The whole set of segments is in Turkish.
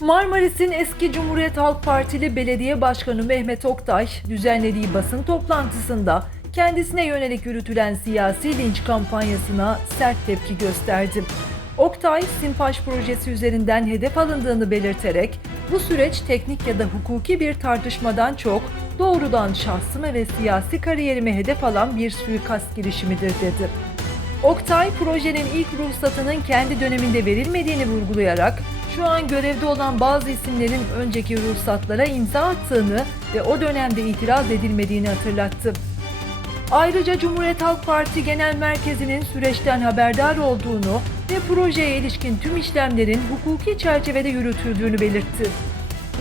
Marmaris'in eski Cumhuriyet Halk Partili Belediye Başkanı Mehmet Oktay düzenlediği basın toplantısında kendisine yönelik yürütülen siyasi linç kampanyasına sert tepki gösterdi. Oktay, Simpaş projesi üzerinden hedef alındığını belirterek bu süreç teknik ya da hukuki bir tartışmadan çok doğrudan şahsımı ve siyasi kariyerimi hedef alan bir suikast girişimidir dedi. Oktay projenin ilk ruhsatının kendi döneminde verilmediğini vurgulayarak şu an görevde olan bazı isimlerin önceki ruhsatlara imza attığını ve o dönemde itiraz edilmediğini hatırlattı. Ayrıca Cumhuriyet Halk Parti Genel Merkezi'nin süreçten haberdar olduğunu ve projeye ilişkin tüm işlemlerin hukuki çerçevede yürütüldüğünü belirtti.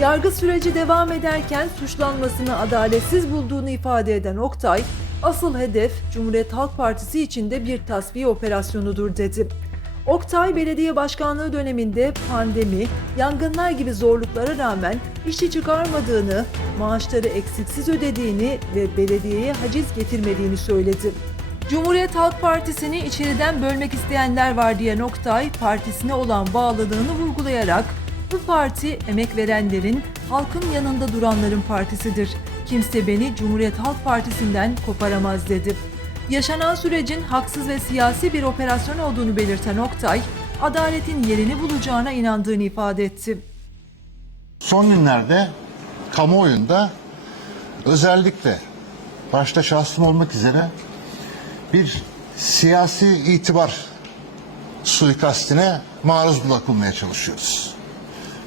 Yargı süreci devam ederken suçlanmasını adaletsiz bulduğunu ifade eden Oktay, asıl hedef Cumhuriyet Halk Partisi içinde bir tasfiye operasyonudur dedi. Oktay belediye başkanlığı döneminde pandemi, yangınlar gibi zorluklara rağmen işçi çıkarmadığını, maaşları eksiksiz ödediğini ve belediyeye haciz getirmediğini söyledi. Cumhuriyet Halk Partisi'ni içeriden bölmek isteyenler var diyen Oktay, partisine olan bağlılığını vurgulayarak bu parti emek verenlerin, halkın yanında duranların partisidir. Kimse beni Cumhuriyet Halk Partisi'nden koparamaz dedi. Yaşanan sürecin haksız ve siyasi bir operasyon olduğunu belirten Oktay, adaletin yerini bulacağına inandığını ifade etti. Son günlerde kamuoyunda özellikle başta şahsım olmak üzere bir siyasi itibar suikastine maruz bırakılmaya çalışıyoruz.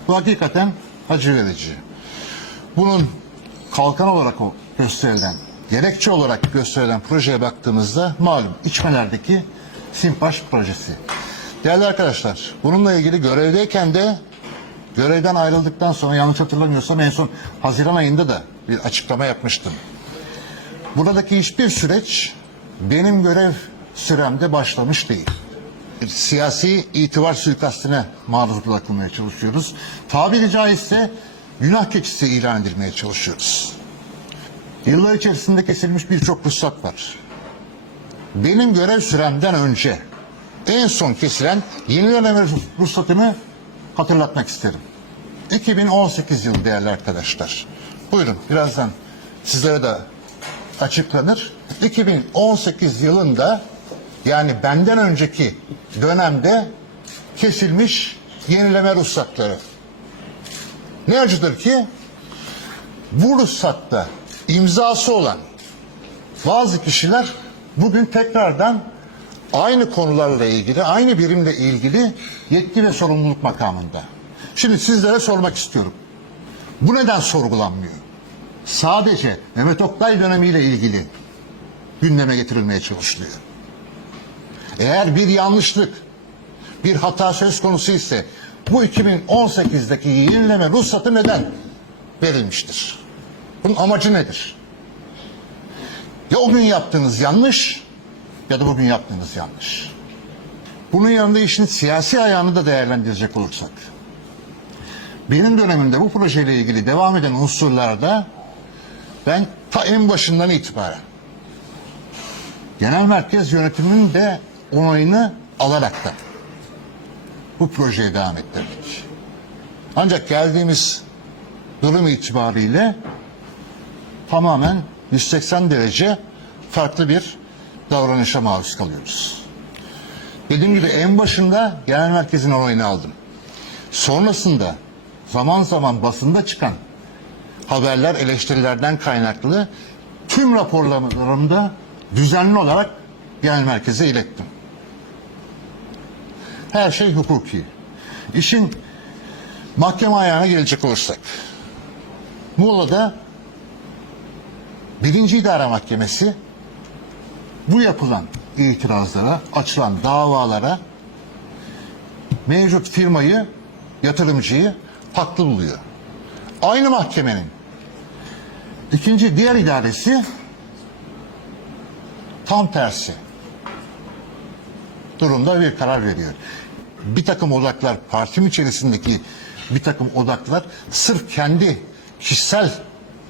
Bu hakikaten acı verici. Bunun kalkan olarak gösterilen, gerekçe olarak gösterilen projeye baktığımızda malum içmelerdeki Simpaş projesi. Değerli arkadaşlar, bununla ilgili görevdeyken de görevden ayrıldıktan sonra yanlış hatırlamıyorsam en son Haziran ayında da bir açıklama yapmıştım. Buradaki hiçbir süreç benim görev süremde başlamış değil. Siyasi itibar suikastine maruz bırakılmaya çalışıyoruz. Tabiri caizse günah keçisi ilan edilmeye çalışıyoruz. Yıllar içerisinde kesilmiş birçok ruhsat var. Benim görev süremden önce en son kesilen yenileme ruhsatını hatırlatmak isterim. 2018 yılı değerli arkadaşlar. Buyurun birazdan sizlere de açıklanır. 2018 yılında yani benden önceki dönemde kesilmiş yenileme ruhsatları. Ne acıdır ki bu ruhsatta imzası olan bazı kişiler bugün tekrardan aynı konularla ilgili, aynı birimle ilgili yetki ve sorumluluk makamında. Şimdi sizlere sormak istiyorum. Bu neden sorgulanmıyor? Sadece Mehmet Oktay dönemiyle ilgili gündeme getirilmeye çalışılıyor. Eğer bir yanlışlık, bir hata söz konusu ise bu 2018'deki yenileme ruhsatı neden verilmiştir? Bunun amacı nedir? Ya o gün yaptığınız yanlış ya da bugün yaptığınız yanlış. Bunun yanında işin siyasi ayağını da değerlendirecek olursak. Benim dönemimde bu projeyle ilgili devam eden unsurlarda ben ta en başından itibaren genel merkez yönetiminin de onayını alarak da bu projeye devam ettirdik. Ancak geldiğimiz durum itibariyle tamamen 180 derece farklı bir davranışa maruz kalıyoruz. Dediğim gibi en başında genel merkezin onayını aldım. Sonrasında zaman zaman basında çıkan haberler, eleştirilerden kaynaklı tüm raporlarımda düzenli olarak genel merkeze ilettim. Her şey hukuki. İşin mahkeme ayağına gelecek olursak. Muğla'da birinci idare mahkemesi bu yapılan itirazlara, açılan davalara mevcut firmayı, yatırımcıyı haklı buluyor. Aynı mahkemenin ikinci diğer idaresi tam tersi durumda bir karar veriyor. Bir takım odaklar, partim içerisindeki bir takım odaklar sırf kendi kişisel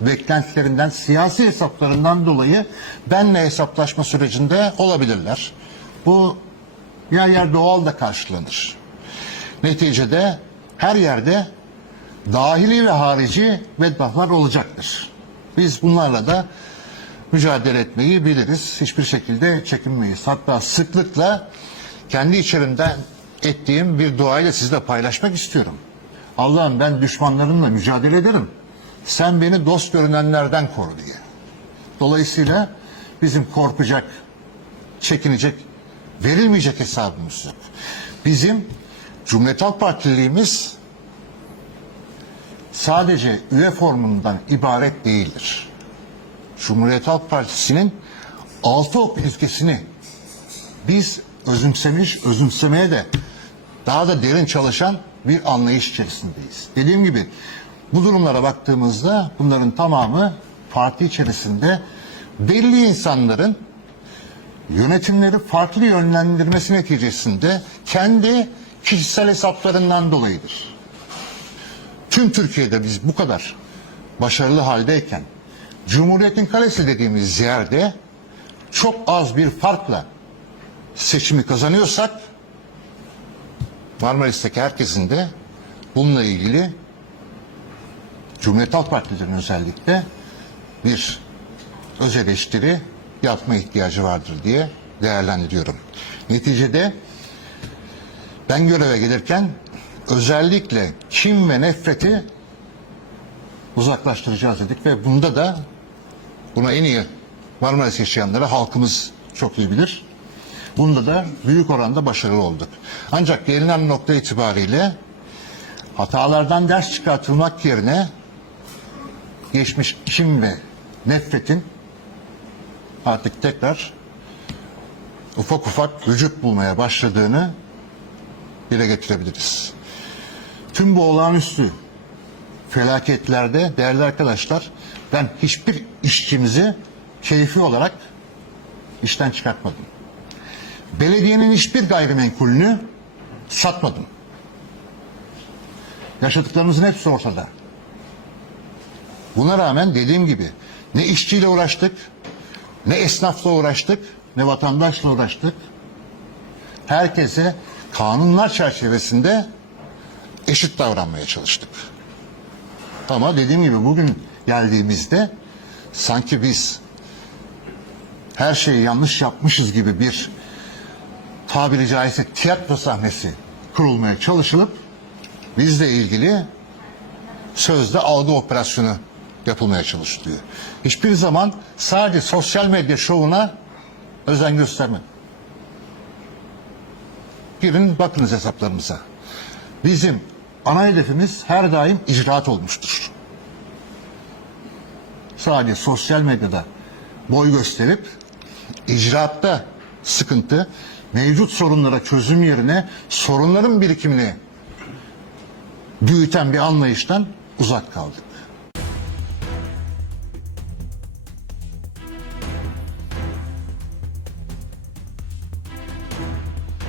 beklentilerinden, siyasi hesaplarından dolayı benle hesaplaşma sürecinde olabilirler. Bu yer yer doğal da karşılanır. Neticede her yerde dahili ve harici bedbahtlar olacaktır. Biz bunlarla da mücadele etmeyi biliriz. Hiçbir şekilde çekinmeyiz. Hatta sıklıkla kendi içerimden ettiğim bir duayla sizle paylaşmak istiyorum. Allah'ım ben düşmanlarımla mücadele ederim. Sen beni dost görünenlerden koru diye. Dolayısıyla bizim korkacak, çekinecek, verilmeyecek hesabımız yok. Bizim Cumhuriyet Halk Partililiğimiz sadece üye formundan ibaret değildir. Cumhuriyet Halk Partisi'nin altı ok ilkesini biz özümsemiş, özümsemeye de daha da derin çalışan bir anlayış içerisindeyiz. Dediğim gibi bu durumlara baktığımızda bunların tamamı parti içerisinde belli insanların yönetimleri farklı yönlendirmesi neticesinde kendi kişisel hesaplarından dolayıdır. Tüm Türkiye'de biz bu kadar başarılı haldeyken Cumhuriyet'in kalesi dediğimiz yerde çok az bir farkla seçimi kazanıyorsak Marmaris'teki herkesin de bununla ilgili Cumhuriyet Halk Partisi'nin özellikle bir öz eleştiri yapma ihtiyacı vardır diye değerlendiriyorum. Neticede ben göreve gelirken özellikle kim ve nefreti uzaklaştıracağız dedik ve bunda da buna en iyi Marmaris yaşayanları halkımız çok iyi bilir. Bunda da büyük oranda başarılı olduk. Ancak gelinen nokta itibariyle hatalardan ders çıkartılmak yerine geçmiş kim ve nefretin artık tekrar ufak ufak vücut bulmaya başladığını dile getirebiliriz. Tüm bu olağanüstü felaketlerde değerli arkadaşlar ben hiçbir işçimizi keyfi olarak işten çıkartmadım. Belediyenin hiçbir gayrimenkulünü satmadım. Yaşadıklarımızın hepsi ortada. Buna rağmen dediğim gibi ne işçiyle uğraştık, ne esnafla uğraştık, ne vatandaşla uğraştık. Herkese kanunlar çerçevesinde eşit davranmaya çalıştık. Ama dediğim gibi bugün geldiğimizde sanki biz her şeyi yanlış yapmışız gibi bir tabiri caizse tiyatro sahnesi kurulmaya çalışılıp bizle ilgili sözde algı operasyonu yapılmaya çalışılıyor. Hiçbir zaman sadece sosyal medya şovuna özen gösterme. Girin bakınız hesaplarımıza. Bizim ana hedefimiz her daim icraat olmuştur. Sadece sosyal medyada boy gösterip icraatta sıkıntı, mevcut sorunlara çözüm yerine sorunların birikimini büyüten bir anlayıştan uzak kaldık.